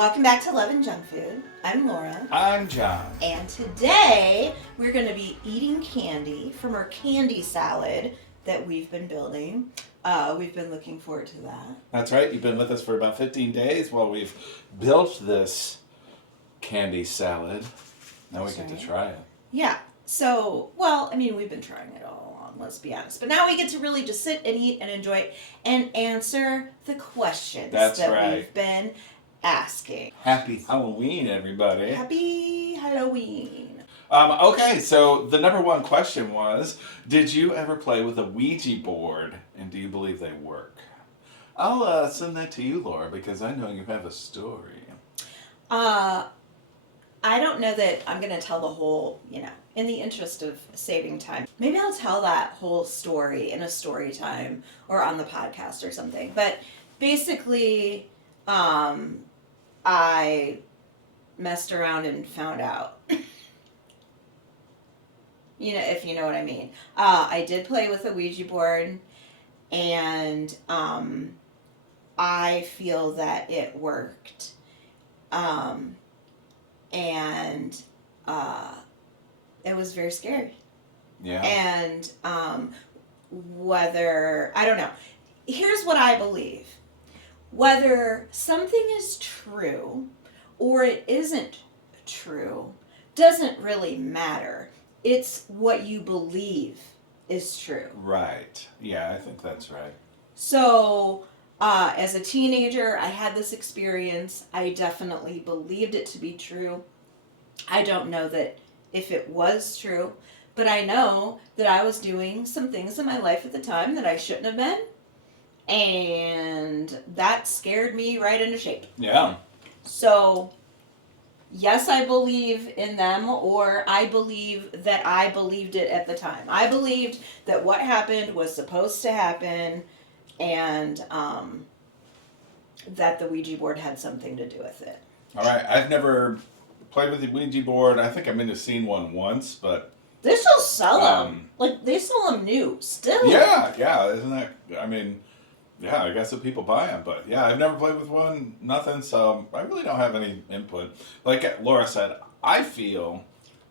Welcome back to Love and Junk Food. I'm Laura. I'm John. And today we're going to be eating candy from our candy salad that we've been building. We've been looking forward to that. That's right. You've been with us for about 15 days while we've built this candy salad. Now we get to try it. Yeah. So, well, I mean, we've been trying it all along, let's be honest. But now we get to really just sit and eat and enjoy it and answer the questions we've been asking. Happy Halloween, everybody. Happy Halloween. Okay, so the number one question was, did you ever play with a Ouija board, and do you believe they work? I'll send that to you, Laura, because I know you have a story. I don't know that I'm going to tell the whole, in the interest of saving time. Maybe I'll tell that whole story in a story time or on the podcast or something. But basically, I messed around and found out. If you know what I mean. I did play with a Ouija board, and I feel that it worked. And it was very scary. Yeah. And whether, I don't know. Here's what I believe. Whether something is true or it isn't true doesn't really matter. It's what you believe is true. Right. Yeah, I think that's right. So, as a teenager, I had this experience. I definitely believed it to be true. I don't know that if it was true, but I know that I was doing some things in my life at the time that I shouldn't have been, and that scared me right into shape. Yeah. So, yes, I believe in them, or I believe that I believed it at the time. I believed that what happened was supposed to happen, and that the Ouija board had something to do with it. All right. I've never played with the Ouija board. I think I may have seen one once, but... They still sell them. They sell them new, still. Yeah. Isn't that... I mean... Yeah, I guess that people buy them, but yeah, I've never played with one, nothing, so I really don't have any input. Like Laura said, I feel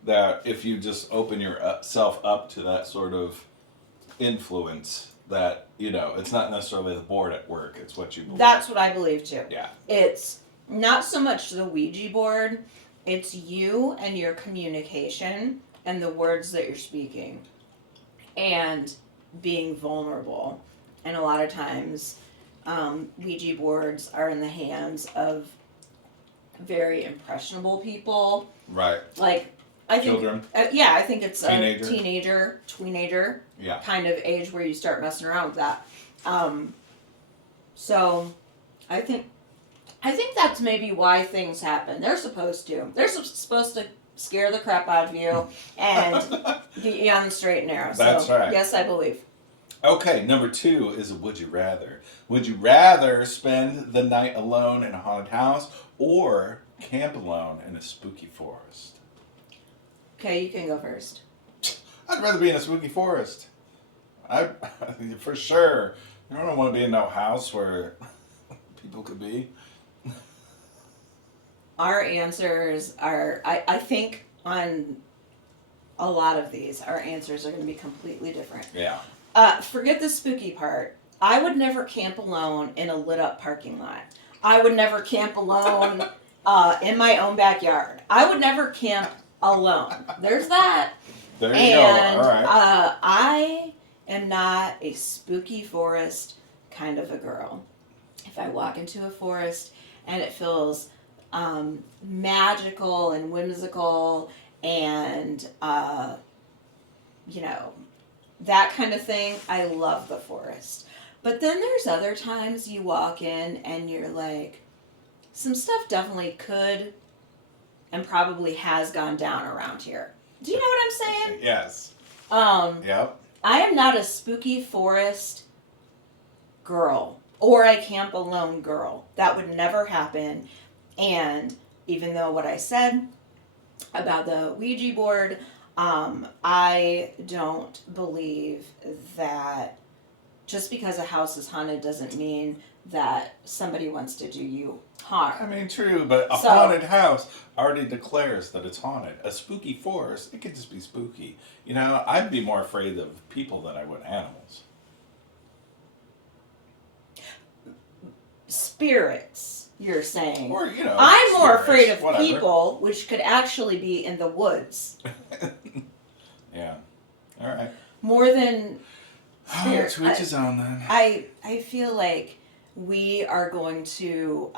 that if you just open yourself up to that sort of influence, that, it's not necessarily the board at work, it's what you believe. That's what I believe too. Yeah. It's not so much the Ouija board, it's you and your communication and the words that you're speaking and being vulnerable. And a lot of times, Ouija boards are in the hands of very impressionable people. Right. I think... Children. I think it's Teenager. a tweenager Yeah. kind of age where you start messing around with that. So, I think that's maybe why things happen. They're supposed to. They're supposed to scare the crap out of you and get you on the straight and narrow. That's right. Yes, I believe. Okay, number 2 is a would you rather. Would you rather spend the night alone in a haunted house or camp alone in a spooky forest? Okay, you can go first. I'd rather be in a spooky forest. For sure. I don't want to be in no house where people could be. Our answers are, I think on a lot of these, our answers are going to be completely different. Yeah. Forget the spooky part. I would never camp alone in a lit up parking lot. I would never camp alone in my own backyard. I would never camp alone. There's that. There you go. All right. I am not a spooky forest kind of a girl. If I walk into a forest and it feels magical and whimsical and, that kind of thing, I love the forest. But then there's other times you walk in and you're like, some stuff definitely could and probably has gone down around here. Do you know what I'm saying? Yes. Yep. I am not a spooky forest girl or a camp alone girl. That would never happen. And even though what I said about the Ouija board, I don't believe that just because a house is haunted doesn't mean that somebody wants to do you harm. I mean, true, but a So- haunted house already declares that it's haunted. A spooky forest, it could just be spooky. You know, I'd be more afraid of people than I would animals. Spirits, you're saying. Or, you know, I'm more spirits, afraid of whatever. people, which could actually be in the woods, Yeah. All right. more than spirits. To each his own then. I feel like we are going to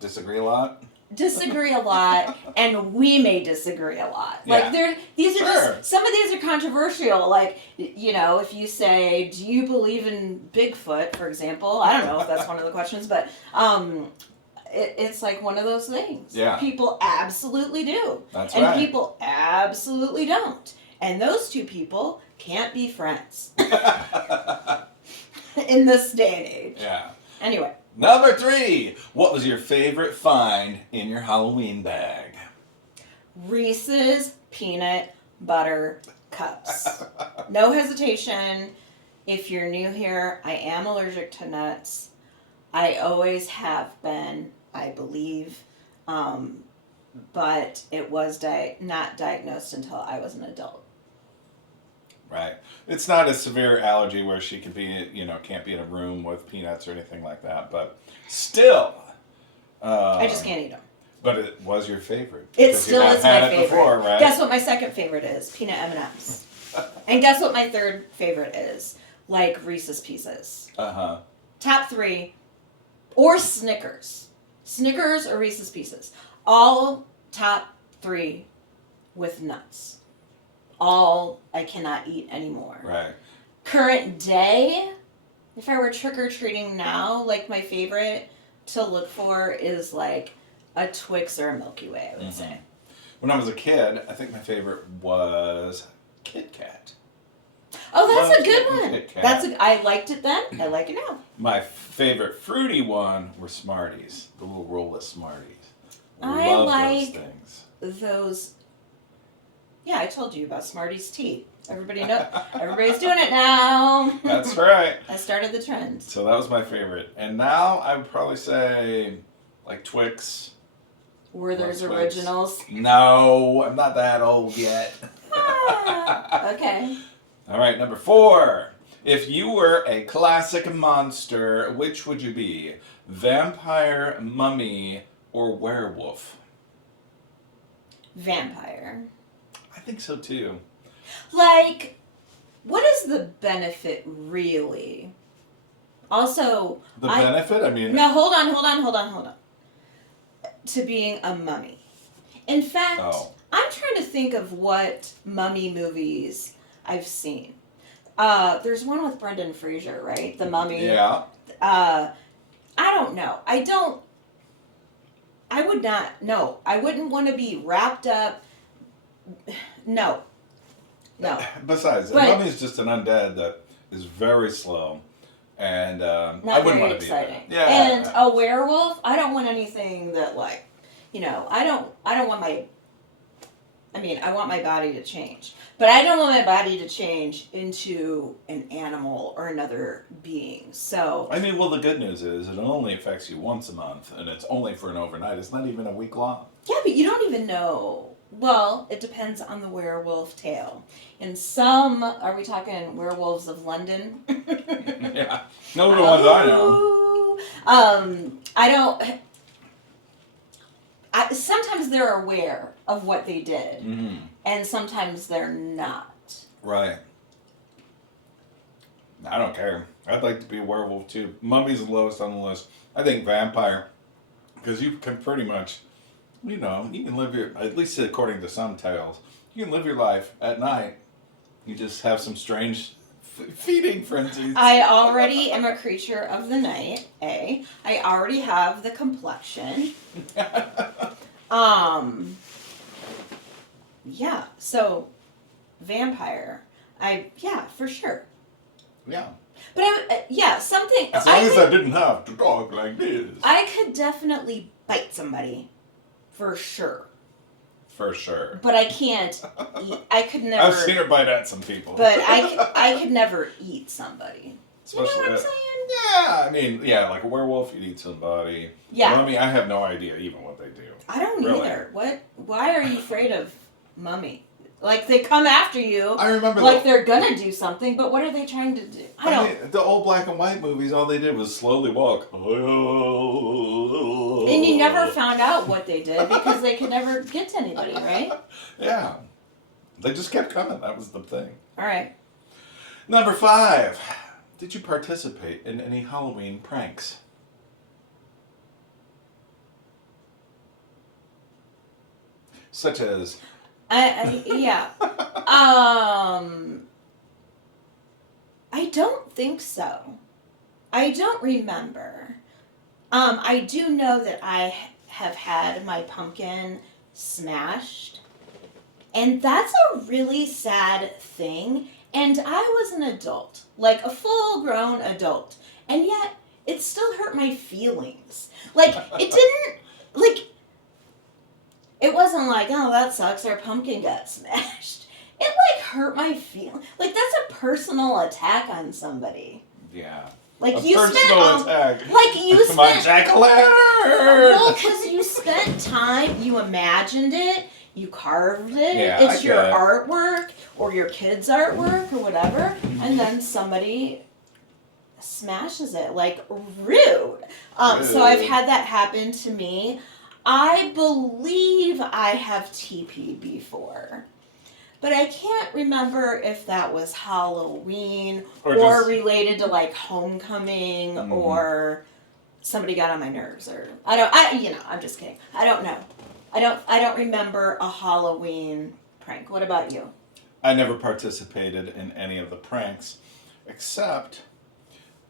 Disagree a lot? disagree a lot, and we may disagree a lot. Yeah. Like these are Sure. just some of these are controversial. Like, you know, if you say, "Do you believe in Bigfoot?" for example, I don't know if that's one of the questions, but it's like one of those things. Yeah. People absolutely do, That's and right. people absolutely don't, and those two people can't be friends in this day and age. Yeah. Anyway. Number 3. What was your favorite find in your Halloween bag? Reese's peanut butter cups. No hesitation. If you're new here, I am allergic to nuts. I always have been, I believe. But it was not diagnosed until I was an adult. Right. It's not a severe allergy where she can be, you know, can't be in a room with peanuts or anything like that. But still. I just can't eat them. But it was your favorite. It because still you have is had my it favorite. Before, right? Guess what my second favorite is? Peanut M&Ms. And guess what my third favorite is? Like Reese's Pieces. Uh-huh. Top 3. Or Snickers. Snickers or Reese's Pieces. All top 3 with nuts. All I cannot eat anymore. Right. Current day, if I were trick-or-treating now, like my favorite to look for is like a Twix or a Milky Way, I would say. When I was a kid, I think my favorite was Kit Kat. Oh, that's Love a good Kit one. Kat. I liked it then. I like it now. My favorite fruity one were Smarties, the little roll of Smarties. I Love like- those things. Those. Yeah, I told you about Smarties tea. Everybody's doing it now. That's right. I started the trend. So that was my favorite. And now I would probably say like Twix. Werther's Twix. Originals. No, I'm not that old yet. Ah, okay. All right, number 4. If you were a classic monster, which would you be? Vampire, mummy, or werewolf? Vampire. I think so too. Like, what is the benefit really? Also, The benefit? I mean, no, hold on. To being a mummy. In fact, Oh. I'm trying to think of what mummy movies I've seen. There's one with Brendan Fraser, right? The Mummy. yeah. I don't know. I would not. No, I wouldn't want to be wrapped up. No. Besides, But- a mummy is just an undead that is very slow, and I Not wouldn't very want to be there. exciting. Yeah. And a werewolf, I don't want anything that like, you know, I don't want I want my body to change. But I don't want my body to change into an animal or another being. So, I mean, well, the good news is it only affects you once a month, and it's only for an overnight. It's not even a week long. yeah, but you don't even know. Well, it depends on the werewolf tale. In some, are we talking werewolves of London? Yeah. No, the ones I know. I don't. Sometimes they're aware of what they did, Mm-hmm. and sometimes they're not. Right. I don't care. I'd like to be a werewolf too. Mummy's the lowest on the list. I think vampire, because you can pretty much, you know, you can live your, at least according to some tales, you can live your life at night. You just have some strange feeding frenzies. I already am a creature of the night. I already have the complexion. Yeah. So, vampire. For sure. Yeah. But something. As long as I didn't have to talk like this. I could definitely bite somebody, for sure. For sure. But I can't eat. I could never. I've seen her bite at some people. But I could never eat somebody. You know Especially what I'm that- saying? Yeah, I mean, yeah, like a werewolf, you'd eat somebody. Yeah. Mummy, I have no idea even what they do. I don't Really. either. What? Why are you afraid of mummy? Like they come after you. I remember like they're gonna do something, but what are they trying to do? I don't. mean, the old black and white movies, all they did was slowly walk. And you never found out what they did because they could never get to anybody, right? Yeah. They just kept coming. That was the thing. All right. Number 5. Did you participate in any Halloween pranks? Such as... Yeah. I don't think so. I don't remember. I do know that I have had my pumpkin smashed. And that's a really sad thing. And I was an adult, like a full-grown adult. And yet, it still hurt my feelings. Like, it didn't, like, it wasn't like, oh, that sucks, our pumpkin got smashed. It, like, hurt my feelings. Like, that's a personal attack on somebody. Yeah. Like, a you personal spent, attack. like, you spent... My jack-o'-lantern! Well, because you spent time, you imagined it, you carved it, Yeah, it's your it. artwork, or your kid's artwork, or whatever, and then somebody smashes it, like, rude. So I've had that happen to me. I believe I have TP'd before. But I can't remember if that was Halloween or related to like homecoming or somebody got on my nerves or I'm just kidding. I don't know. I don't remember a Halloween prank. What about you? I never participated in any of the pranks, except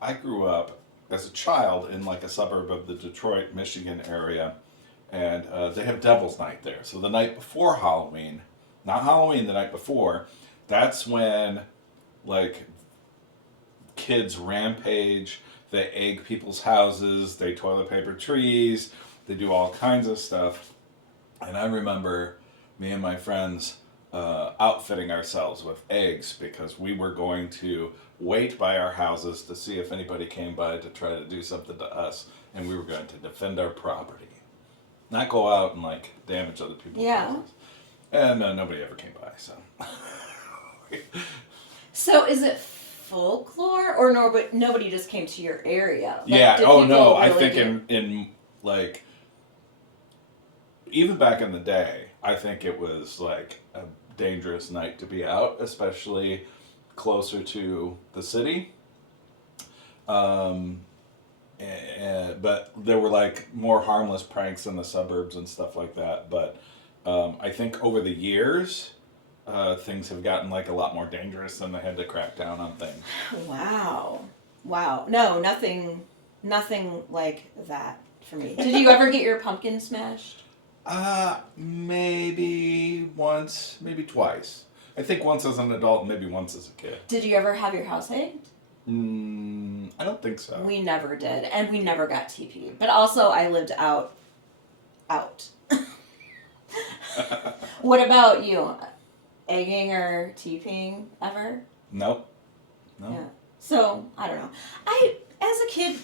I grew up as a child in like a suburb of the Detroit, Michigan area, and they have Devil's Night there. So the night before Halloween, not Halloween, the night before, that's when like kids rampage, they egg people's houses, they toilet paper trees, they do all kinds of stuff. And I remember me and my friends outfitting ourselves with eggs because we were going to wait by our houses to see if anybody came by to try to do something to us, and we were going to defend our property, not go out and like damage other people's houses. And nobody ever came by, so. So is it folklore or nobody just came to your area? Like, yeah. Oh no, really I think in like even back in the day, I think it was like a dangerous night to be out, especially closer to the city. But there were like more harmless pranks in the suburbs and stuff like that. But I think over the years, things have gotten like a lot more dangerous and they had to crack down on things. Wow. No, nothing like that for me. Did you ever get your pumpkin smashed? Maybe once, maybe twice. I think once as an adult and maybe once as a kid. Did you ever have your house egged? I don't think so. We never did, and we never got TP'd. But also, I lived out. What about you? Egging or TPing ever? Nope. No. Yeah. So, I don't know. As a kid,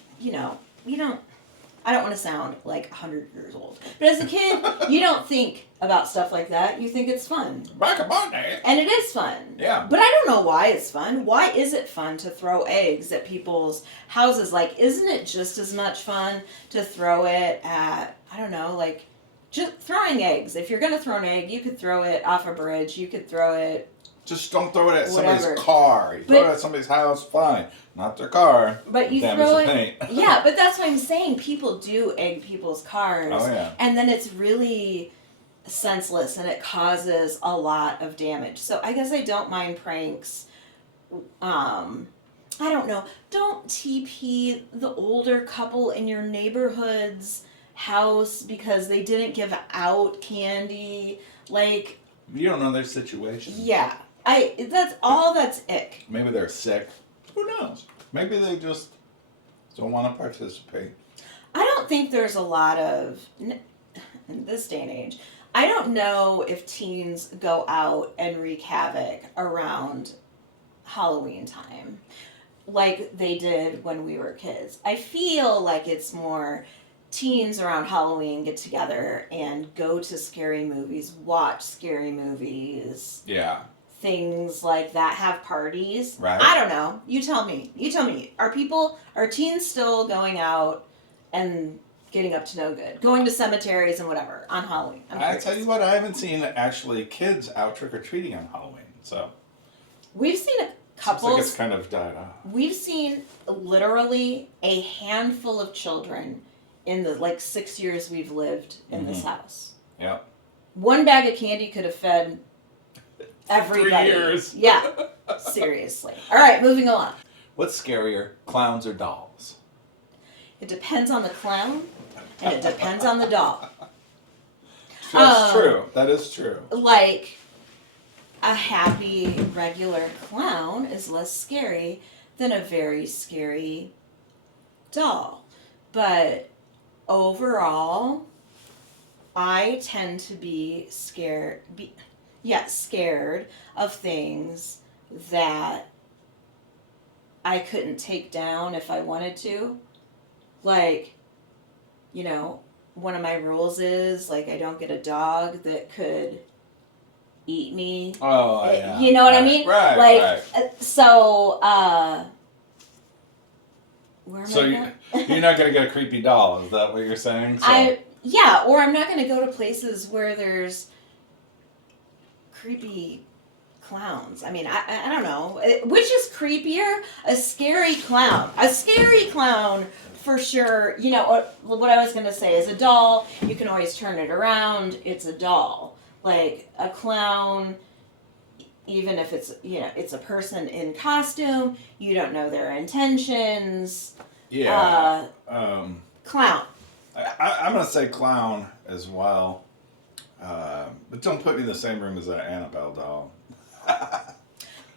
I don't want to sound like 100 years old. But as a kid, you don't think about stuff like that. You think it's fun. Back in my day. And it is fun. Yeah. But I don't know why it's fun. Why is it fun to throw eggs at people's houses? Like, isn't it just as much fun to throw it at, I don't know, like, just throwing eggs. If you're going to throw an egg, you could throw it off a bridge. You could throw it... Just don't throw it at whatever. Somebody's car. You throw it at somebody's house, fine. Not their car. But you throw it... Yeah, but that's what I'm saying. People do egg people's cars. Oh, yeah. And then it's really senseless and it causes a lot of damage. So I guess I don't mind pranks. I don't know. Don't TP the older couple in your neighborhood's house because they didn't give out candy. Like... You don't know their situation. Yeah. That's ick. Maybe they're sick. Who knows? Maybe they just don't want to participate. I don't think there's a lot of, in this day and age, I don't know if teens go out and wreak havoc around Halloween time. like they did when we were kids. I feel like it's more teens around Halloween get together and go to scary movies, watch scary movies, Yeah. things like that, have parties. Right. I don't know. You tell me. You tell me. Are teens still going out and getting up to no good? Going to cemeteries and whatever on Halloween? I tell you what, I haven't seen actually kids out trick-or-treating on Halloween, so. We've seen a couple. Seems like it's kind of died off. We've seen literally a handful of children in the 6 years we've lived in this house. Yep. One bag of candy could have fed everybody. 3 years. Yeah. Seriously. All right, moving along. What's scarier, clowns or dolls? It depends on the clown, and it depends on the doll. That's true. That is true. Like, a happy, regular clown is less scary than a very scary doll. But overall, I tend to be scared of things that I couldn't take down if I wanted to. Like, one of my rules is, I don't get a dog that could eat me. Oh, yeah. You know what I mean? Right, right. So, where am So I at? you're not going to get a creepy doll, is that what you're saying? So. Or I'm not going to go to places where there's creepy clowns. I mean, I don't know. Which is creepier? A scary clown. A scary clown, for sure. What I was going to say is a doll, you can always turn it around. It's a doll. Like, a clown, even if it's, it's a person in costume, you don't know their intentions. Yeah. Clown. I'm going to say clown as well. But don't put me in the same room as that Annabelle doll.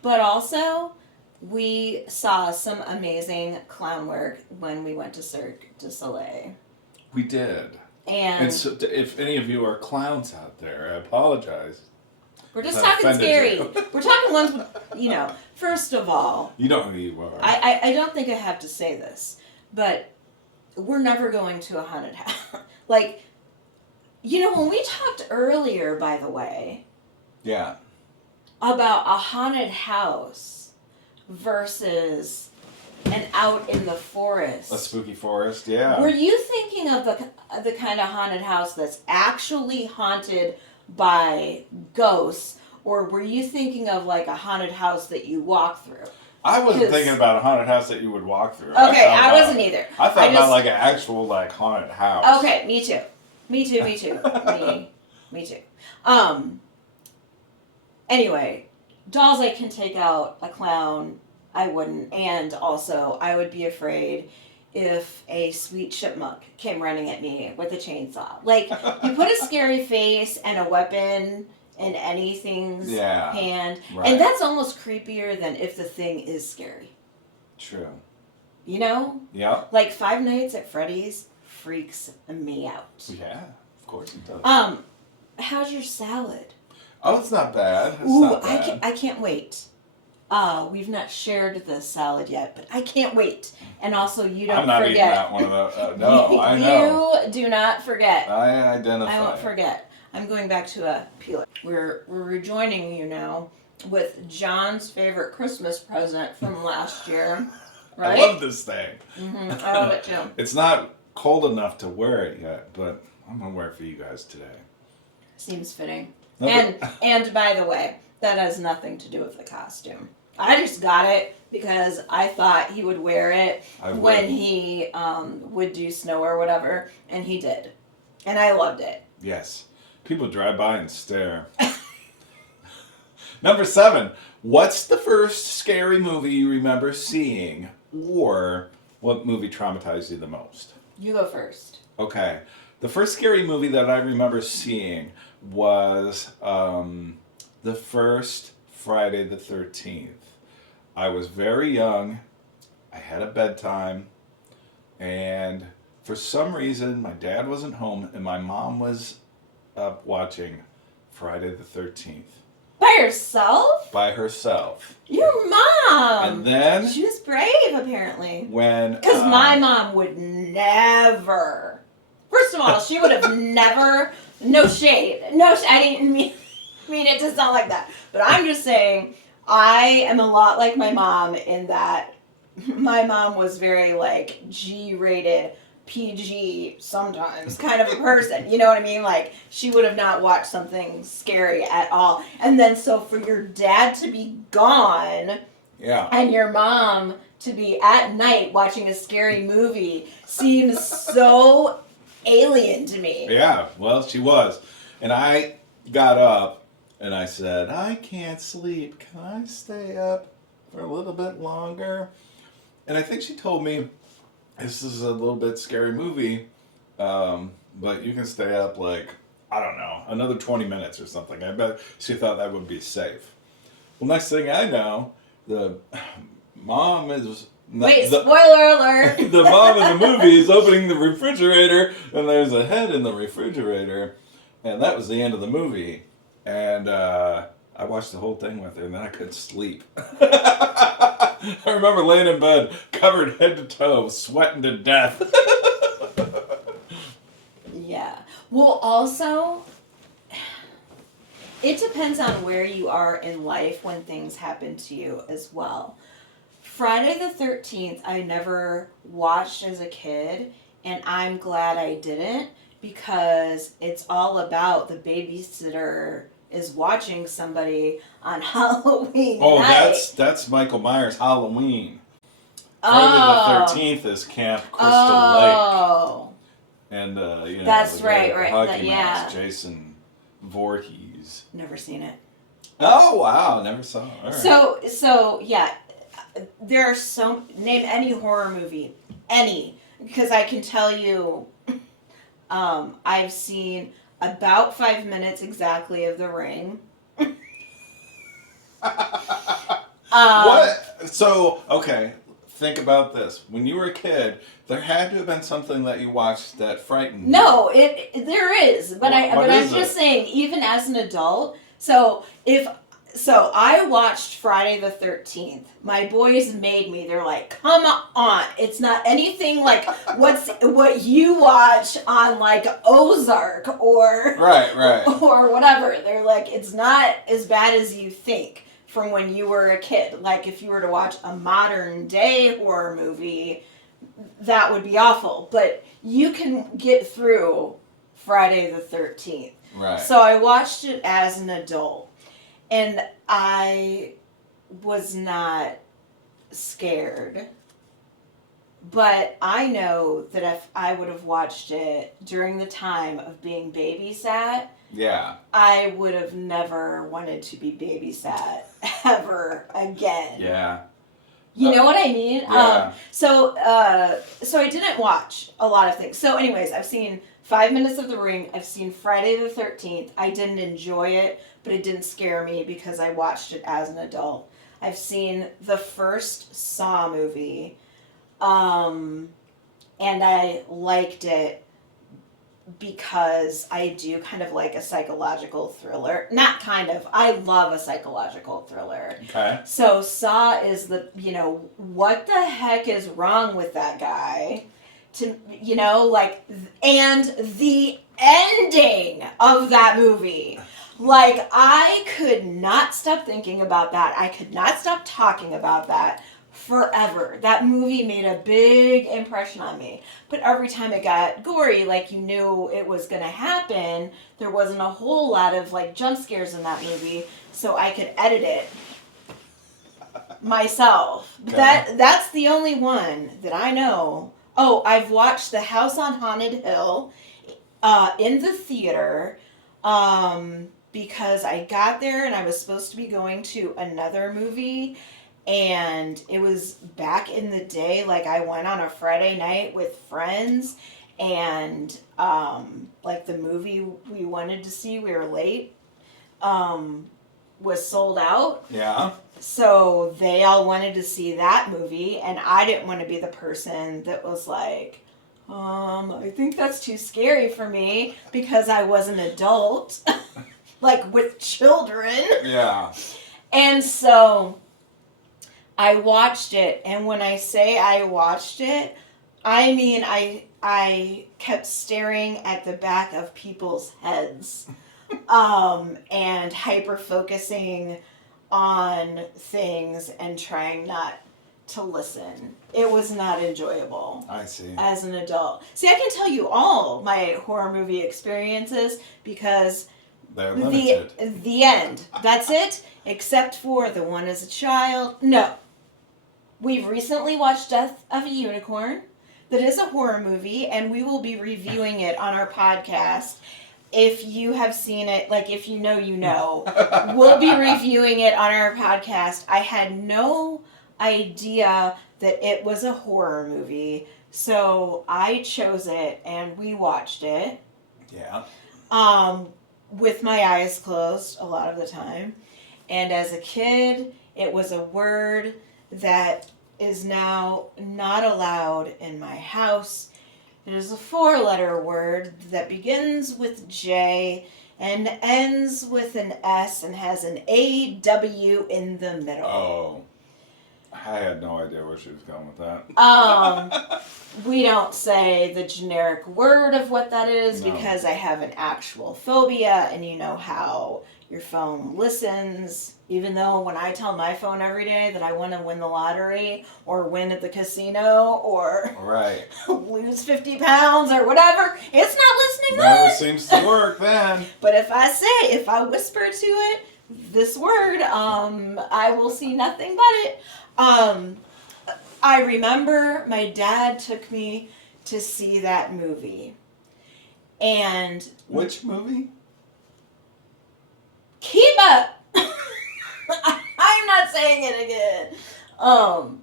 But also, we saw some amazing clown work when we went to Cirque du Soleil. We did. And so, if any of you are clowns out there, I apologize. We're just talking scary. We're talking ones with, first of all. You know who you are. I don't think I have to say this, but we're never going to a haunted house. When we talked earlier, by the way. Yeah. About a haunted house versus an out in the forest. A spooky forest, yeah. Were you thinking of the kind of haunted house that's actually haunted by ghosts, or were you thinking of a haunted house that you walk through? I wasn't thinking about a haunted house that you would walk through. Okay, I wasn't either. I thought about an actual haunted house. Okay, me too. Me too. Me too. Anyway, dolls I can take out. A clown I wouldn't. And also, I would be afraid if a sweet chipmunk came running at me with a chainsaw. You put a scary face and a weapon in anything's hand. Right. And that's almost creepier than if the thing is scary. True. Yeah. Five Nights at Freddy's freaks me out. Yeah, of course it does. How's your salad? Oh, it's not bad. I can't wait. We've not shared the salad yet, but I can't wait. And also, you don't forget. I'm not eating that one of those. No, I know. You do not forget. I identify. I won't forget. I'm going back to a peeler. We're rejoining you now with John's favorite Christmas present from last year. Right? I love this thing. Mm-hmm. I love it too. It's not cold enough to wear it yet, but I'm going to wear it for you guys today. Seems fitting. And by the way, that has nothing to do with the costume. I just got it because I thought he would wear it when he would do snow or whatever, and he did. And I loved it. Yes. People drive by and stare. Number 7. What's the first scary movie you remember seeing, or what movie traumatized you the most? You go first. Okay. The first scary movie that I remember seeing was the first Friday the 13th. I was very young. I had a bedtime. And for some reason, my dad wasn't home and my mom was up watching Friday the 13th. By by herself? By herself. Your mom. And then She was brave, apparently. when Because my mom would never. First of all, she would have never. No shade. I didn't mean it to sound like that. But I'm just saying, I am a lot like my mom in that my mom was very like G-rated, PG sometimes kind of a person. You know what I mean? Like, she would have not watched something scary at all. And then so for your dad to be gone. Yeah. And your mom to be at night watching a scary movie seems so alien to me. Yeah, well, she was. And I got up and I said, I can't sleep. Can I stay up for a little bit longer? And I think she told me, this is a little bit scary movie, but you can stay up like, I don't know, another 20 minutes or something. I bet she thought that would be safe. Well, next thing I know, the mom is... Wait, spoiler alert! The mom in the movie is opening the refrigerator, and there's a head in the refrigerator, and that was the end of the movie. And I watched the whole thing with her, and then I couldn't sleep. I remember laying in bed, covered head to toe, sweating to death. Yeah. Well, also, it depends on where you are in life when things happen to you as well. Friday the 13th, I never watched as a kid, and I'm glad I didn't, because it's all about the babysitter is watching somebody on Halloween night. That's Michael Myers' Halloween. Friday the 13th is Camp Crystal Lake. And, that's the right. hockey Yeah. mouse, Jason Voorhees. Never seen it. Oh, wow. Never saw it. All right. So yeah, there are name any horror movie, any, because I can tell you, I've seen about 5 minutes exactly of The Ring. What? So, okay, think about this. When you were a kid, there had to have been something that you watched that frightened you. No, there is, but I'm just saying, even as an adult. So I watched Friday the 13th. My boys made me. They're like, come on. It's not anything like what you watch on like Ozark or Right. or whatever. They're like, it's not as bad as you think from when you were a kid. Like, if you were to watch a modern day horror movie, that would be awful. But you can get through Friday the 13th. Right. So I watched it as an adult. And I was not scared. But I know that if I would have watched it during the time of being babysat, yeah, I would have never wanted to be babysat ever again. Yeah. You know what I mean? Yeah. So I didn't watch a lot of things. So anyways, I've seen 5 Minutes of The Ring. I've seen Friday the 13th. I didn't enjoy it, but it didn't scare me because I watched it as an adult. I've seen the first Saw movie, and I liked it because I do kind of like a psychological thriller. Not kind of. I love a psychological thriller. Okay. So Saw is what the heck is wrong with that guy? And the ending of that movie. Like, I could not stop thinking about that. I could not stop talking about that forever. That movie made a big impression on me. But every time it got gory, like, you knew it was going to happen, there wasn't a whole lot of, like, jump scares in that movie, so I could edit it myself. Okay. That's the only one that I know. Oh, I've watched The House on Haunted Hill in the theater because I got there and I was supposed to be going to another movie, and it was back in the day. Like, I went on a Friday night with friends, and the movie we wanted to see, we were late, was sold out. Yeah. So they all wanted to see that movie, and I didn't want to be the person that was like, I think that's too scary for me, because I was an adult. like with children. Yeah. And so I watched it, and when I say I watched it, I mean I kept staring at the back of people's heads, and hyper focusing on things and trying not to listen. It was not enjoyable I see. as an adult. See, I can tell you all my horror movie experiences because They're limited. the end. That's it, except for the one as a child. No. We've recently watched Death of a Unicorn. That is a horror movie, and we will be reviewing it on our podcast. If you have seen it, like if you know, you know, we'll be reviewing it on our podcast. I had no idea that it was a horror movie, so I chose it and we watched it. Yeah. With my eyes closed a lot of the time. And as a kid, it was a word that is now not allowed in my house. It is a 4-letter word that begins with J and ends with an S and has an AW in the middle. Oh. I had no idea where she was going with that. We don't say the generic word of what that is because I have an actual phobia, and you know how your phone listens. Even though when I tell my phone every day that I want to win the lottery or win at the casino or Right. lose 50 pounds or whatever, it's not listening Never then. seems to work then. But if I whisper to it this word, I will see nothing but it. I remember my dad took me to see that movie. And Which movie? keep up. I'm not saying it again. Oh,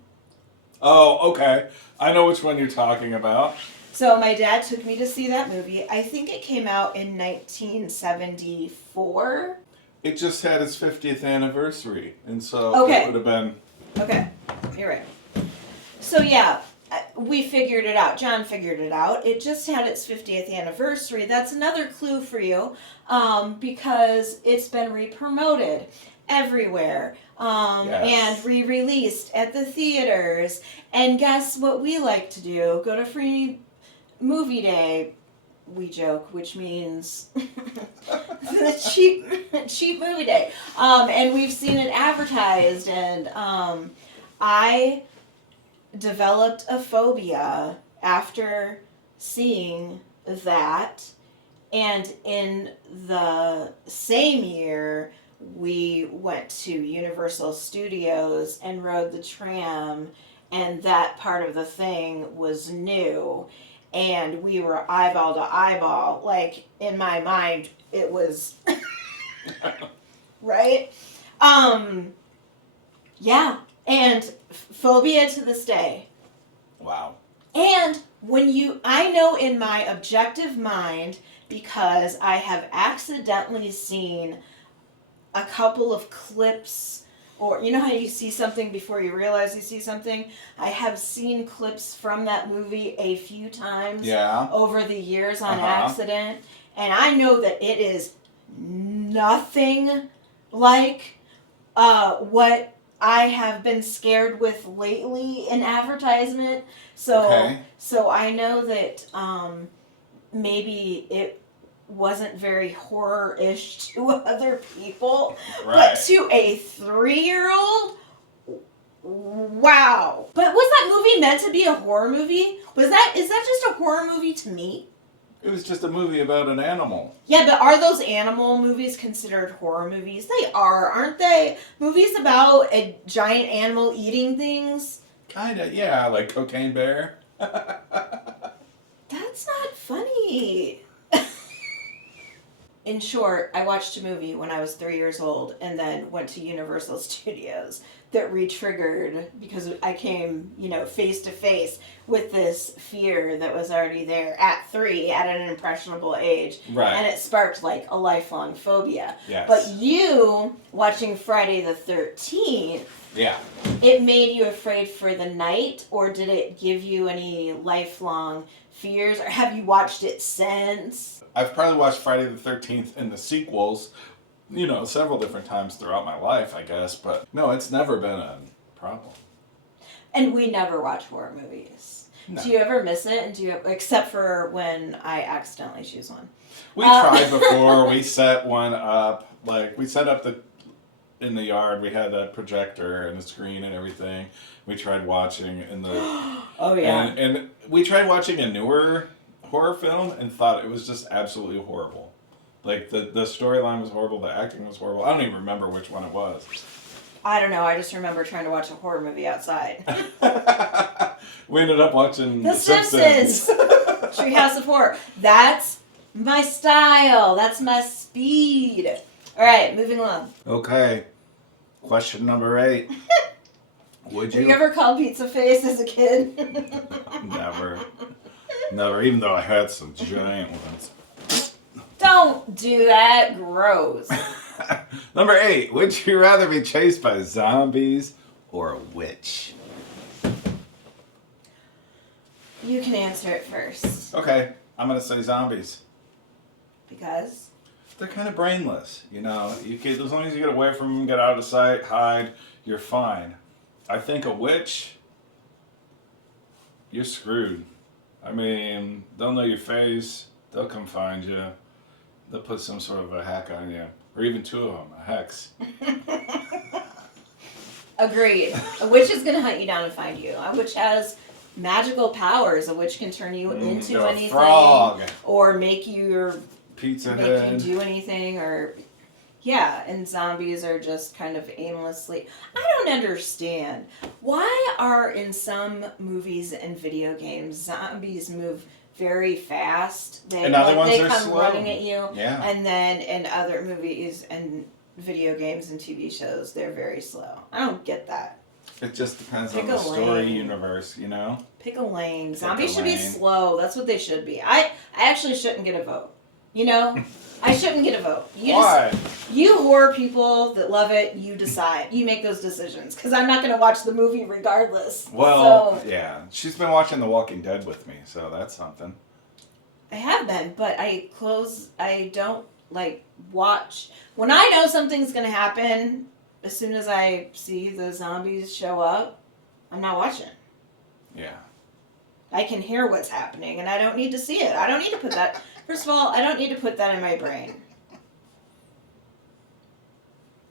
okay. I know which one you're talking about. So my dad took me to see that movie. I think it came out in 1974. It just had its 50th anniversary, and so Okay. it would have been... Okay, you're right. So yeah, we figured it out. John figured it out. It just had its 50th anniversary. That's another clue for you, because it's been re-promoted everywhere, Yes. and re-released at the theaters. And guess what we like to do? Go to free movie day. We joke, which means the cheap movie day. And we've seen it advertised, and I developed a phobia after seeing that. And in the same year, we went to Universal Studios and rode the tram, and that part of the thing was new. And we were eyeball to eyeball. Like, in my mind, it was... right? Yeah. And phobia to this day. Wow. And I know in my objective mind, because I have accidentally seen a couple of clips, or you know how you see something before you realize you see something? I have seen clips from that movie a few times over the years on accident, and I know that it is nothing like what I have been scared with lately in advertisement. So I know that maybe it wasn't very horror-ish to other people, but to a 3-year-old, wow. But was that movie meant to be a horror movie? Is that just a horror movie to me? It was just a movie about an animal. Yeah, but are those animal movies considered horror movies? They are, aren't they? Movies about a giant animal eating things? Kinda, yeah, like Cocaine Bear. That's not funny. In short, I watched a movie when I was 3 years old and then went to Universal Studios that re-triggered because I came, face to face with this fear that was already there at 3 at an impressionable age. Right. And it sparked like a lifelong phobia. Yes. But you, watching Friday the 13th, it made you afraid for the night, or did it give you any lifelong fears, or have you watched it since? I've probably watched Friday the 13th and the sequels several different times throughout my life, I guess. But no, it's never been a problem. And we never watch horror movies. No. Do you ever miss it? And except for when I accidentally choose one? We tried before. We set one up. Like, we set up in the yard. We had a projector and a screen and everything. We tried watching in the. Oh yeah. And we tried watching a newer horror film and thought it was just absolutely horrible. Like, the storyline was horrible. The acting was horrible. I don't even remember which one it was. I don't know. I just remember trying to watch a horror movie outside. We ended up watching The Simpsons. Treehouse of Horror. That's my style. That's my speed. All right, moving along. Okay. Question number 8. Were you ever called Pizza Face as a kid? Never. Never, even though I had some giant ones. Don't do that. Gross. Number 8. Would you rather be chased by zombies or a witch? You can answer it first. Okay, I'm going to say zombies. Because? They're kind of brainless, You can, as long as you get away from them, get out of sight, hide, you're fine. I think a witch, you're screwed. I mean, they'll know your face. They'll come find you. They'll put some sort of a hack on you. Or even 2 of them, a hex. Agreed. A witch is going to hunt you down and find you. A witch has magical powers. A witch can turn you into a anything. Frog. Or make you Pizza make Head. you do anything. Or yeah, and zombies are just kind of aimlessly. I don't understand. Why are in some movies and video games zombies move very fast? And other ones they are come slow. running at you. Yeah. And then in other movies and video games and TV shows, they're very slow. I don't get that. It just depends Pick on the a story lane. universe, Pick a lane. Pick Zombies a should be lane. slow. That's what they should be. I actually shouldn't get a vote. I shouldn't get a vote. Why? You horror people that love it, you decide. You make those decisions. Because I'm not going to watch the movie regardless. Well, So, yeah. She's been watching The Walking Dead with me, so that's something. I have been, but I don't, watch. When I know something's going to happen, as soon as I see the zombies show up, I'm not watching. Yeah. I can hear what's happening, and I don't need to see it. I don't need to put that... First of all, I don't need to put that in my brain.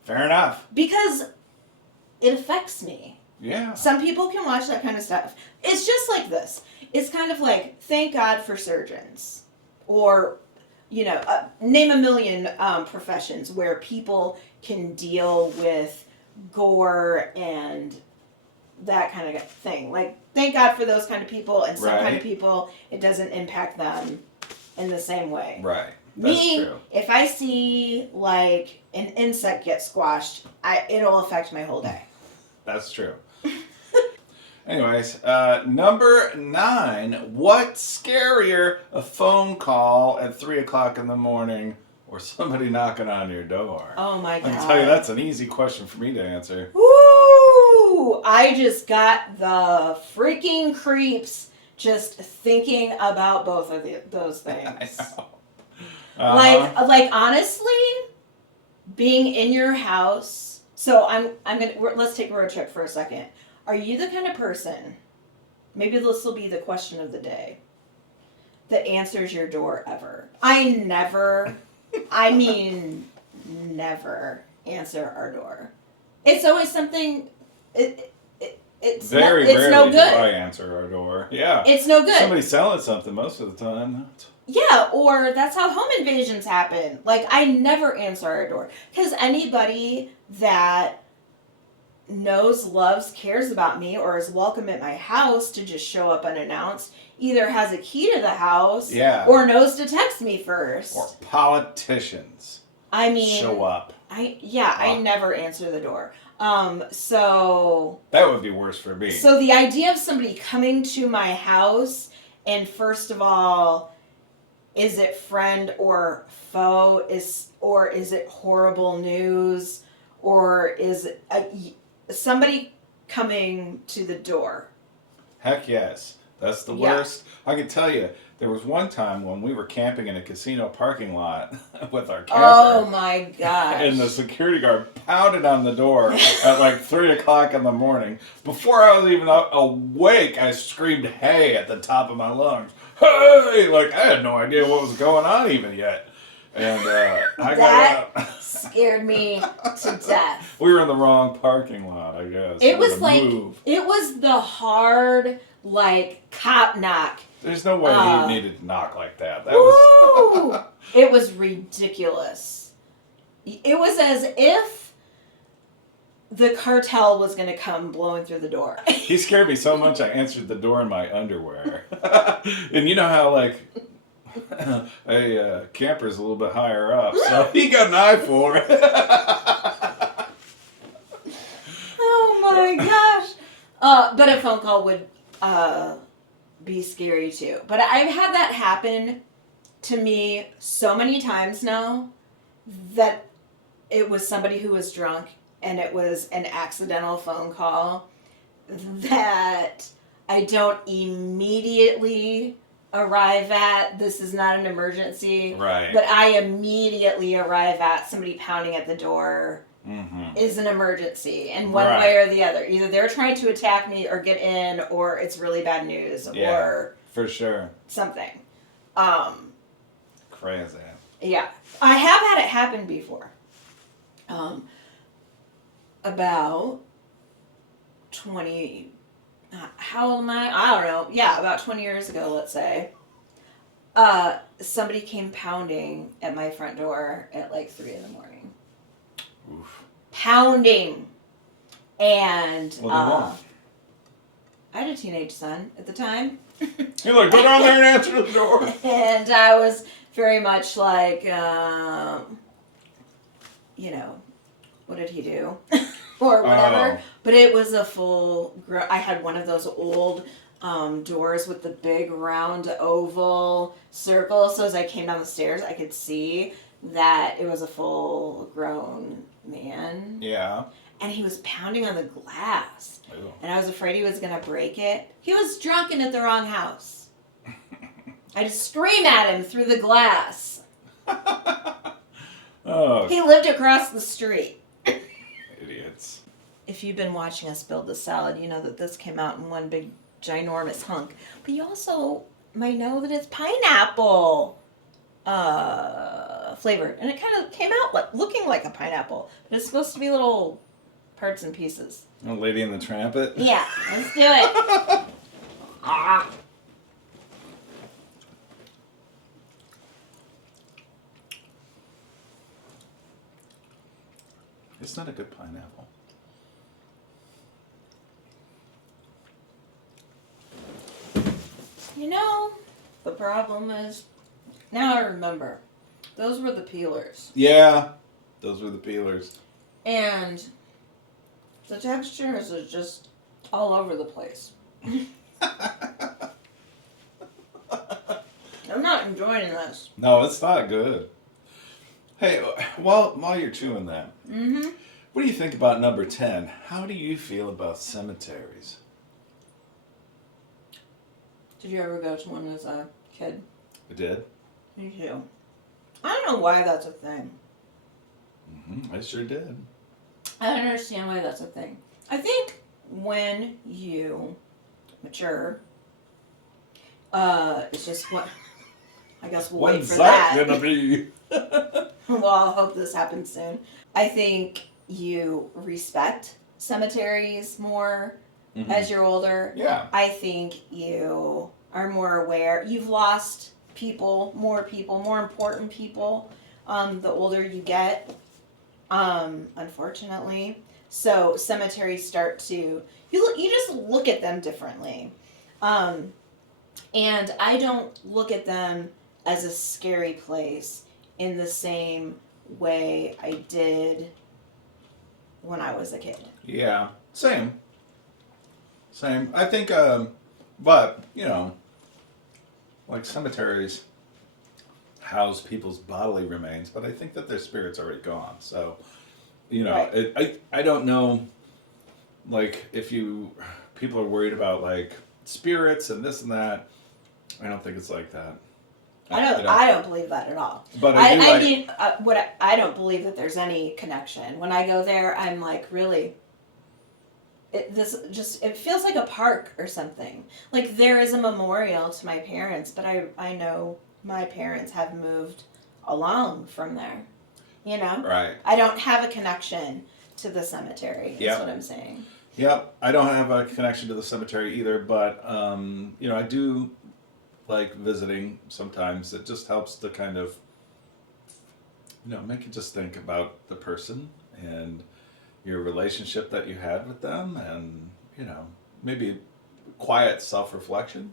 Fair enough. Because it affects me. Yeah. Some people can watch that kind of stuff. It's just like this. It's kind of like, thank God for surgeons. Or, name a million professions where people can deal with gore and that kind of thing. Like, thank God for those kind of people, and some kind of people, it doesn't impact them in the same way. Right. That's true. If I see, an insect get squashed, it'll affect my whole day. That's true. Anyways, number 9. What's scarier, a phone call at 3 o'clock in the morning or somebody knocking on your door? Oh my God. I can tell you that's an easy question for me to answer. Woo! I just got the freaking creeps just thinking about both of those things. I know. Like honestly, being in your house. So let's take a road trip for a second. Are you the kind of person, maybe this will be the question of the day, that answers your door ever? I mean never answer our door. It's always something, it's Very it's rarely no do good. I answer our door. Yeah. It's no good. Somebody's selling something most of the time. Yeah, or that's how home invasions happen. I never answer our door. Because anybody that knows, loves, cares about me, or is welcome at my house to just show up unannounced either has a key to the house or knows to text me first. Or politicians show up. I never answer the door. So that would be worse for me. So the idea of somebody coming to my house, and first of all, is it friend or foe? Is it horrible news? Or is it somebody coming to the door? Heck yes. That's the worst. I can tell you, There was one time when we were camping in a casino parking lot with our camper. Oh my gosh. And the security guard pounded on the door at like 3 o'clock in the morning. Before I was even awake, I screamed, "Hey," at the top of my lungs. Hey! Like, I had no idea what was going on even yet. And I got out. Scared me to death. We were in the wrong parking lot, I guess. It was like, move. it was the hard, like, cop knock. There's no way he needed to knock like that. That woo! was. It was ridiculous. It was as if the cartel was going to come blowing through the door. He scared me so much I answered the door in my underwear. And you know how, like, a camper's a little bit higher up, so he got an eye for it. Oh my gosh. But a phone call would be scary too. But I've had that happen to me so many times now that it was somebody who was drunk and it was an accidental phone call that I don't immediately arrive at. This is not an emergency. Right. But I immediately arrive at somebody pounding at the door. Mm-hmm. Is an emergency in one way or the other. Either they're trying to attack me or get in, or it's really bad news, or for sure something. Crazy. Yeah, I have had it happen before. About 20. How old am I? I don't know. Yeah, about 20 years ago, let's say. Somebody came pounding at my front door at like 3 a.m. Oof. Pounding. And Well, I had a teenage son at the time. You're like, go down there and answer the door. And I was very much like, you know, what did he do? Or whatever. Oh. But it was a full, I had one of those old doors with the big round oval circle. So as I came down the stairs, I could see that it was a full grown man. Yeah. And he was pounding on the glass. Ew. And And I was afraid he was going to break it. He was drunk and at the wrong house. I just scream at him through the glass. Oh, He lived across the street. idiots. If you've been watching us build the salad, you know that this came out in one big ginormous hunk. But you also might know that it's pineapple flavored. And it kind of came out like, looking like a pineapple. But it's supposed to be little parts and pieces. Oh, Lady and the Trampet? Yeah, let's do it. It's not a good pineapple. You know, the problem is, now I remember, those were the peelers. Yeah, those were the peelers. And the textures are just all over the place. I'm not enjoying this. No, it's not good. Hey, while you're chewing that, what do you think about number 10? How do you feel about cemeteries? Did you ever go to one as a kid? I did. Me too. I don't know why that's a thing. I sure did. I don't understand why that's a thing. I think when you mature, it's just what. I guess we'll wait When's for that that. gonna be? Well, I hope this happens soon. I think you respect cemeteries more as you're older. Yeah. I think you are more aware. You've lost people, more important people, the older you get, unfortunately. So cemeteries start to, you just look at them differently. And I don't look at them as a scary place in the same way I did when I was a kid. Yeah. Same. I think, but, you know, like cemeteries house people's bodily remains, but I think that their spirit's already gone. So, you know, Right. I don't know, like, if people are worried about, like, spirits and this and that. I don't think it's like that. I don't believe that at all. But I don't believe that there's any connection. When I go there, I'm like, really, it feels like a park or something. Like there is a memorial to my parents, but I know my parents have moved along from there. You know? Right. I don't have a connection to the cemetery. That's what I'm saying. Yep. I don't have a connection to the cemetery either, but I do like visiting sometimes. It just helps to kind of make you just think about the person and your relationship that you had with them, and maybe quiet self-reflection.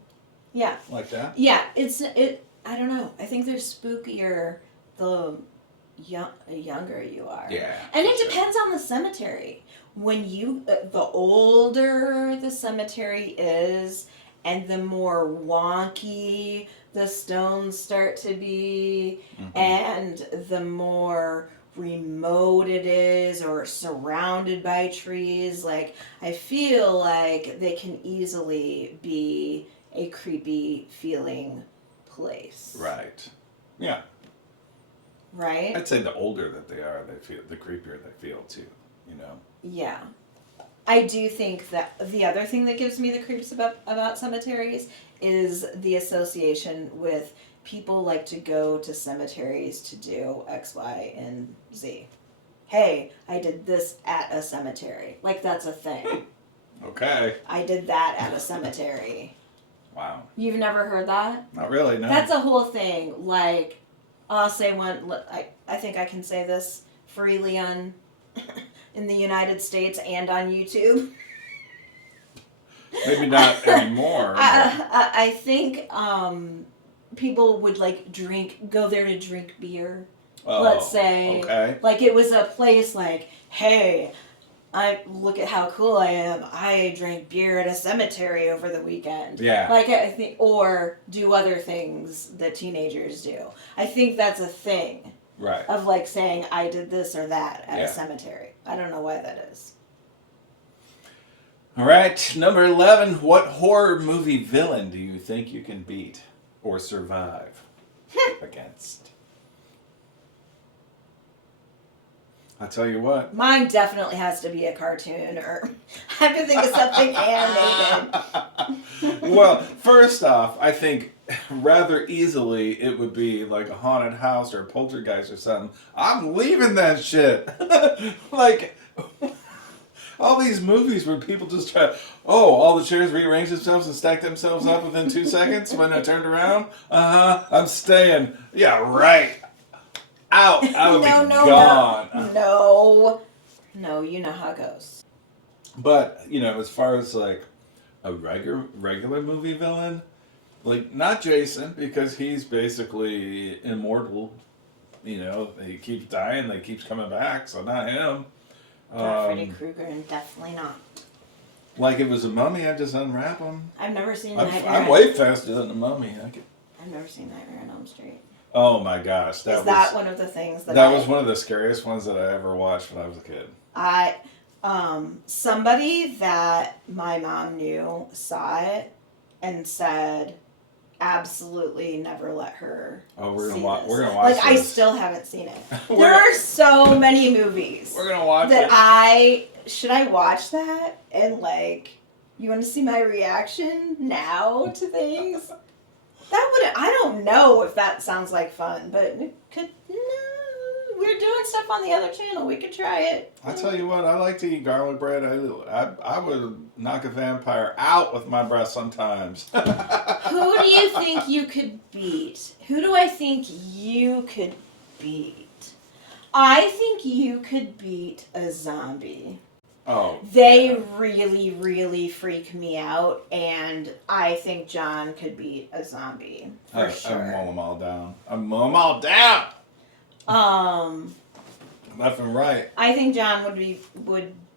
Yeah. Like that. Yeah, I don't know. I think they're spookier the younger you are. Yeah. And it depends on the cemetery. When the older the cemetery is, and the more wonky the stones start to be, and the more remote it is or surrounded by trees, like I feel like they can easily be a creepy feeling place. Right. Yeah. Right? I'd say the older that they are, the creepier they feel too, Yeah. I do think that the other thing that gives me the creeps about cemeteries is the association with people like to go to cemeteries to do X, Y, and Z. Hey, I did this at a cemetery. Like that's a thing. Okay. I did that at a cemetery. Wow. You've never heard that? Not really, no. That's a whole thing. Like, I'll say one, I think I can say this freely on in the United States and on YouTube. Maybe not anymore. I think people would go there to drink beer. Let's say, okay. Like it was a place like, hey, I look at how cool I am. I drank beer at a cemetery over the weekend. Yeah. Like I think, or do other things that teenagers do. I think that's a thing. Right. Of like saying I did this or that at a cemetery. I don't know why that is. All right, number 11. What horror movie villain do you think you can beat or survive against? I'll tell you what. Mine definitely has to be a cartoon, or I have to think of something animated. Well, first off, I think rather easily it would be like a haunted house or a poltergeist or something. I'm leaving that shit. Like all these movies where people just try, all the chairs rearrange themselves and stack themselves up within 2 seconds when I turned around. I'm staying. Yeah, right. Out. I would be gone. No, you know how it goes. But, as far as like a regular movie villain, like not Jason, because he's basically immortal. He keeps dying, he keeps coming back, so not him. Not Freddy Krueger, and definitely not. Like it was a mummy, I just unwrap him. I've never seen I'm way faster than a mummy. I've never seen Nightmare on Elm Street. Oh my gosh, that was one of the things that was one of the scariest ones that I ever watched when I was a kid. Somebody that my mom knew saw it and said, absolutely never let her. We're gonna watch. I still haven't seen it. There are so many movies. We're gonna watch that. Should I watch that and you want to see my reaction now to things? I don't know if that sounds like fun, but it could. No, we're doing stuff on the other channel. We could try it. I tell you what, I like to eat garlic bread. I would knock a vampire out with my breath sometimes. Who do you think you could beat? Who do I think you could beat? I think you could beat a zombie. Oh. They really, really freak me out, and I think John could beat a zombie for sure. I mull them all down. I mull them all down. Left and right. I think John would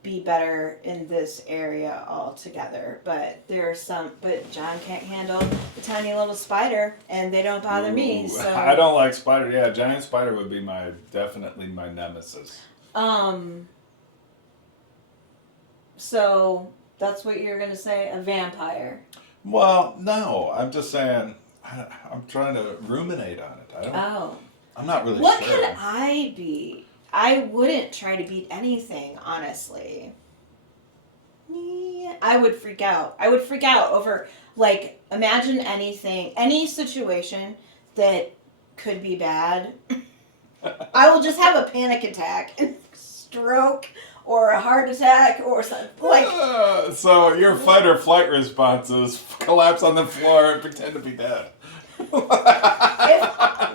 be better in this area altogether, but but John can't handle the tiny little spider, and they don't bother me. So I don't like spider. Yeah, giant spider would be definitely my nemesis. So that's what you're gonna say, a vampire. Well, no, I'm just saying, I'm trying to ruminate on it. Oh. I'm not really What sure. could I be? I wouldn't try to beat anything, honestly. Yeah, I would freak out. I would freak out over, like, imagine anything, any situation that could be bad. I will just have a panic attack and stroke or a heart attack or something. Like, So your fight or flight response is collapse on the floor and pretend to be dead.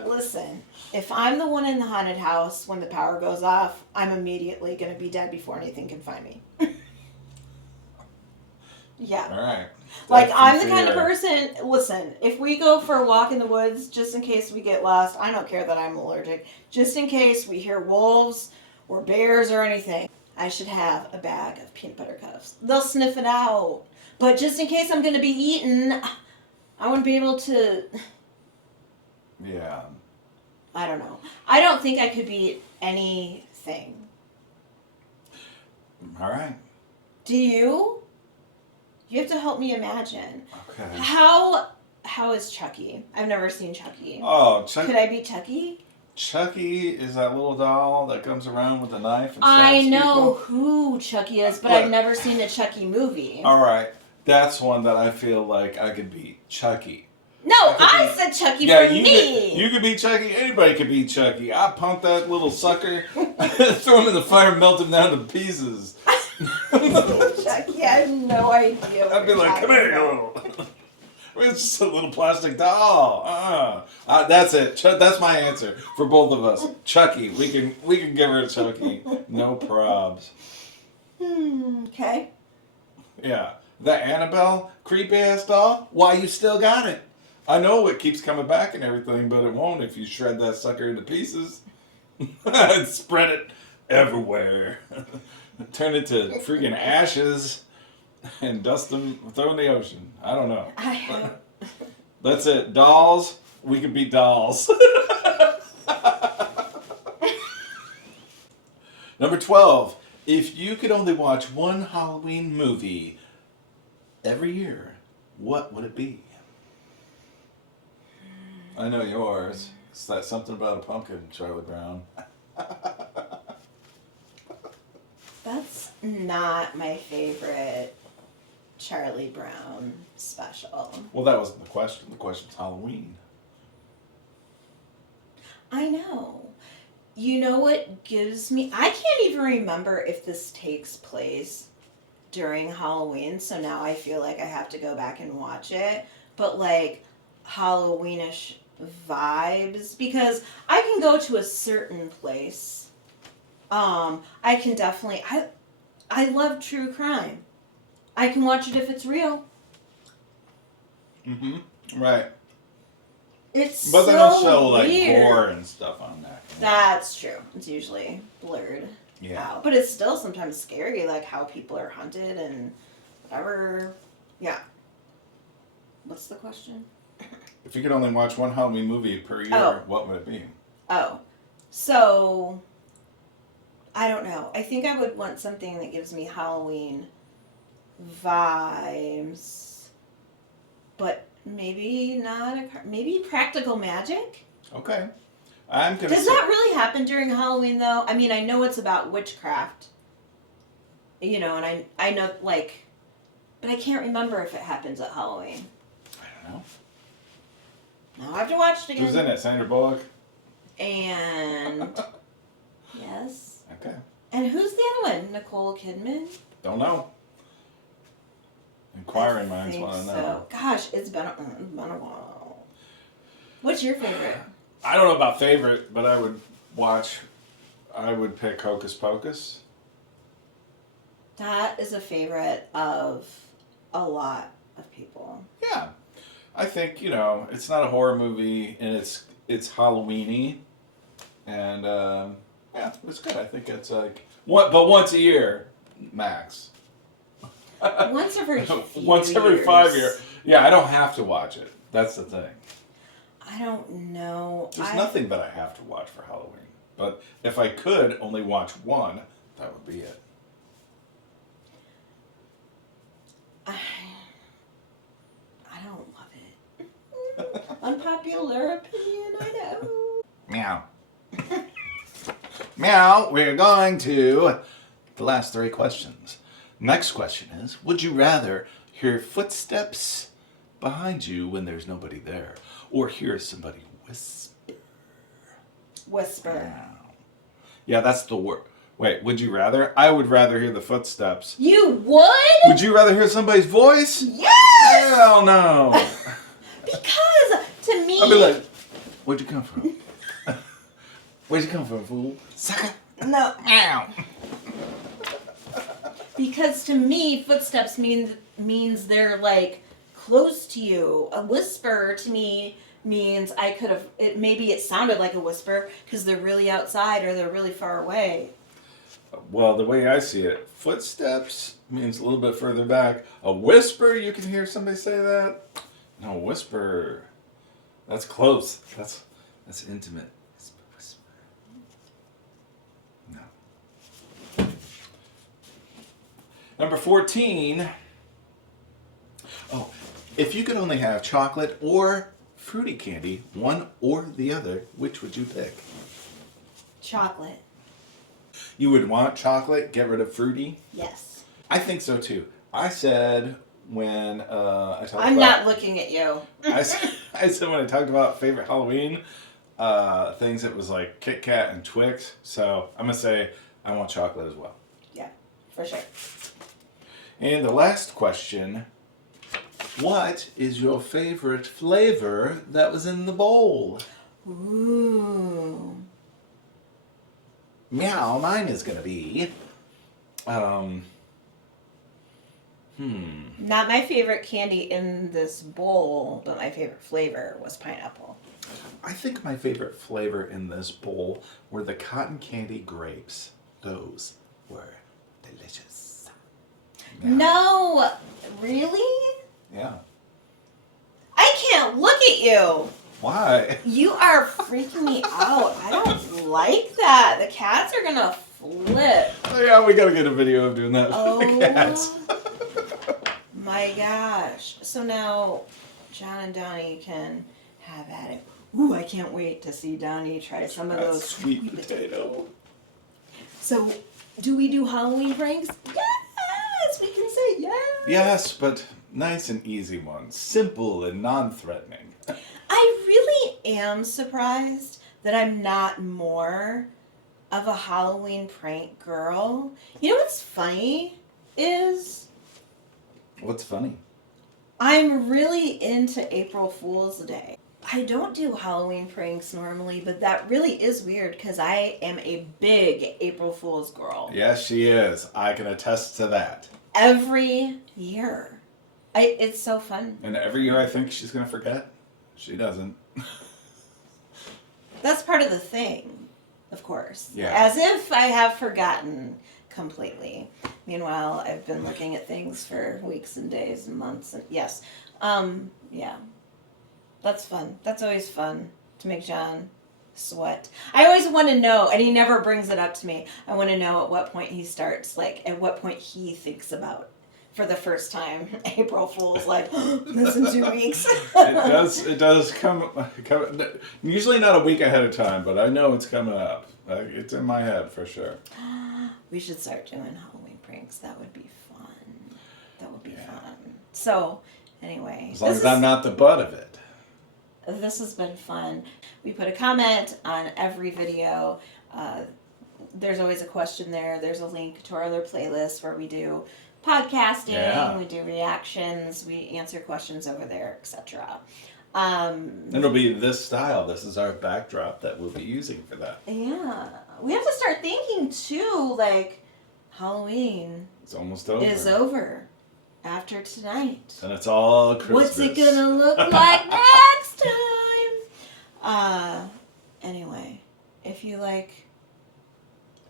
listen, if I'm the one in the haunted house when the power goes off, I'm immediately going to be dead before anything can find me. Yeah. All right. Like, I'm the kind of person, listen, if we go for a walk in the woods, just in case we get lost, I don't care that I'm allergic, just in case we hear wolves or bears or anything, I should have a bag of peanut butter cups. They'll sniff it out. But just in case I'm going to be eaten, I wouldn't be able to... Yeah. I don't know. I don't think I could beat anything. All right. Do you? You have to help me imagine. Okay. How is Chucky? I've never seen Chucky. Oh, Chucky. Could I be Chucky? Chucky is that little doll that comes around with a knife and I stabs know people? who Chucky is, but Look. I've never seen a Chucky movie. All right. That's one that I feel like I could beat. Chucky. No, I could said Chucky Yeah, for you me. could, you could beat Chucky. Anybody could beat Chucky. I punk that little sucker, throw him in the fire, and melt him down to pieces. Chucky, I have no idea. What I'd be you're like, come talking here, about. little. It's just a little plastic doll. That's it. That's my answer for both of us. Chucky. We can give her a Chucky. No probs. Okay. Yeah. That Annabelle creepy ass doll. Why you still got it? I know it keeps coming back and everything, but it won't if you shred that sucker into pieces and spread it everywhere. Turn it to freaking ashes and dust them, throw in the ocean. I don't know. That's it. Dolls. We can beat dolls. Number 12. If you could only watch one Halloween movie every year, what would it be? I know yours. It's that something about a pumpkin, Charlie Brown. That's not my favorite Charlie Brown special. Well, that wasn't the question. The question's Halloween. I know. You know what gives me... I can't even remember if this takes place during Halloween, so now I feel like I have to go back and watch it. But, like, Halloweenish vibes, because I can go to a certain place. I can definitely... I love true crime. I can watch it if it's real. Mm-hmm. Right. It's But so they don't show, like, weird. gore and stuff on that. That's true. It's usually blurred Yeah. out. But it's still sometimes scary, like how people are hunted and whatever. Yeah. What's the question? If you could only watch one Halloween movie per year, Oh. what would it be? Oh. So, I don't know. I think I would want something that gives me Halloween vibes. But maybe not maybe Practical Magic? Okay. I'm gonna Does that really happen during Halloween, though? I mean, I know it's about witchcraft. You know, and I know, like... But I can't remember if it happens at Halloween. I don't know. Now I have to watch it again. Who's in it? Sandra Bullock? And... yes. Okay. And who's the other one? Nicole Kidman? Don't know. Inquiring minds want to know. So. Gosh, it's been a while. What's your favorite? I don't know about favorite, but I would pick Hocus Pocus. That is a favorite of a lot of people. Yeah. I think, it's not a horror movie, and it's Halloween-y. And, yeah, it's good. I think it's like... but once a year, max. Once every Once every 5 years. Yeah, I don't have to watch it. That's the thing. I don't know. There's nothing that I have to watch for Halloween. But if I could only watch one, that would be it. I don't love it. I'm unpopular opinion, I know. Meow. Meow. We're going to the last 3 questions. Next question is, would you rather hear footsteps behind you when there's nobody there, or hear somebody whisper? Whisper. Meow. Yeah, that's the word. Wait, would you rather? I would rather hear the footsteps. You would? Would you rather hear somebody's voice? Yes! Hell no. Because to me... I'd be like, where'd you come from? Where'd you come from, fool? Sucker. No. Meow. Because to me, footsteps means they're like close to you. A whisper to me means I could have, maybe it sounded like a whisper because they're really outside or they're really far away. Well, the way I see it, footsteps means a little bit further back. A whisper, you can hear somebody say that. No, whisper, that's close. That's intimate. Whisper. No. Number 14. Oh, if you could only have chocolate or fruity candy, one or the other, which would you pick? Chocolate. You would want chocolate, get rid of fruity? Yes. I think so too. I said when I talked I'm about... not looking at you. I said when I talked about favorite Halloween things, it was like Kit Kat and Twix. So I'm going to say I want chocolate as well. Yeah, for sure. And the last question, what is your favorite flavor that was in the bowl? Ooh. Meow, mine is going to be... Not my favorite candy in this bowl, but my favorite flavor was pineapple. I think my favorite flavor in this bowl were the cotton candy grapes. Those were delicious. Yeah. No, really? Yeah. I can't look at you. Why? You are freaking me out. I don't like that. The cats are gonna flip. Oh, yeah, we gotta get a video of doing that for the Oh cats. my gosh. So now John and Donnie can have at it. Ooh, I can't wait to see Donnie try some of those sweet potato. So, do we do Halloween pranks? Yes, we can say yes. Yes, but nice and easy ones. Simple and non-threatening. I really am surprised that I'm not more of a Halloween prank girl. You know what's funny is What's funny? I'm really into April Fool's Day. I don't do Halloween pranks normally, but that really is weird because I am a big April Fool's girl. Yes, she is. I can attest to that. Every year. It's so fun. And every year I think she's gonna forget. She doesn't. That's part of the thing, of course. Yeah. As if I have forgotten completely. Meanwhile, I've been looking at things for weeks and days and months. And yes. Yeah. That's fun. That's always fun to make John sweat. I always want to know, and he never brings it up to me. I want to know at what point he starts, like at what point he thinks about for the first time April Fool's, like, that's in 2 weeks. It does come, usually not a week ahead of time, but I know it's coming up. It's in my head for sure. We should start doing Halloween pranks. That would be fun. That would be fun. So, anyway. As long as I'm not the butt of it. This has been fun. We put a comment on every video. There's always a question there. There's a link to our other playlist where we do podcasting, we do reactions, we answer questions over there, etc. It'll be this style. This is our backdrop that we'll be using for that. Yeah. We have to start thinking too, like, Halloween It's almost over. is over after tonight. And it's all Christmas. What's it gonna look like next time? Anyway, if you like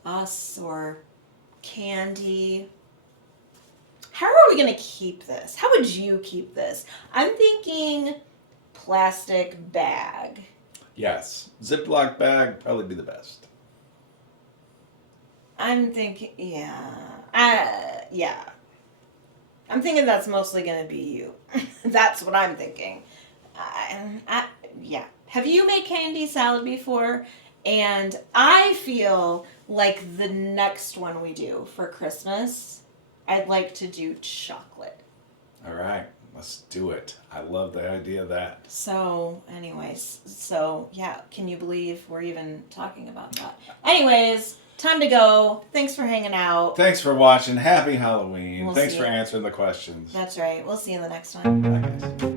us or candy, how are we gonna keep this? How would you keep this? I'm thinking plastic bag. Yes. Ziploc bag probably be the best. I'm thinking, yeah. I'm thinking that's mostly gonna be you. That's what I'm thinking. yeah. Have you made candy salad before? And I feel like the next one we do for Christmas, I'd like to do chocolate. All right, let's do it. I love the idea of that. So, anyways, yeah, can you believe we're even talking about that? Anyways, time to go. Thanks for hanging out. Thanks for watching. Happy Halloween. We'll Thanks see for you. answering the questions. That's right. We'll see you in the next one. Bye, guys.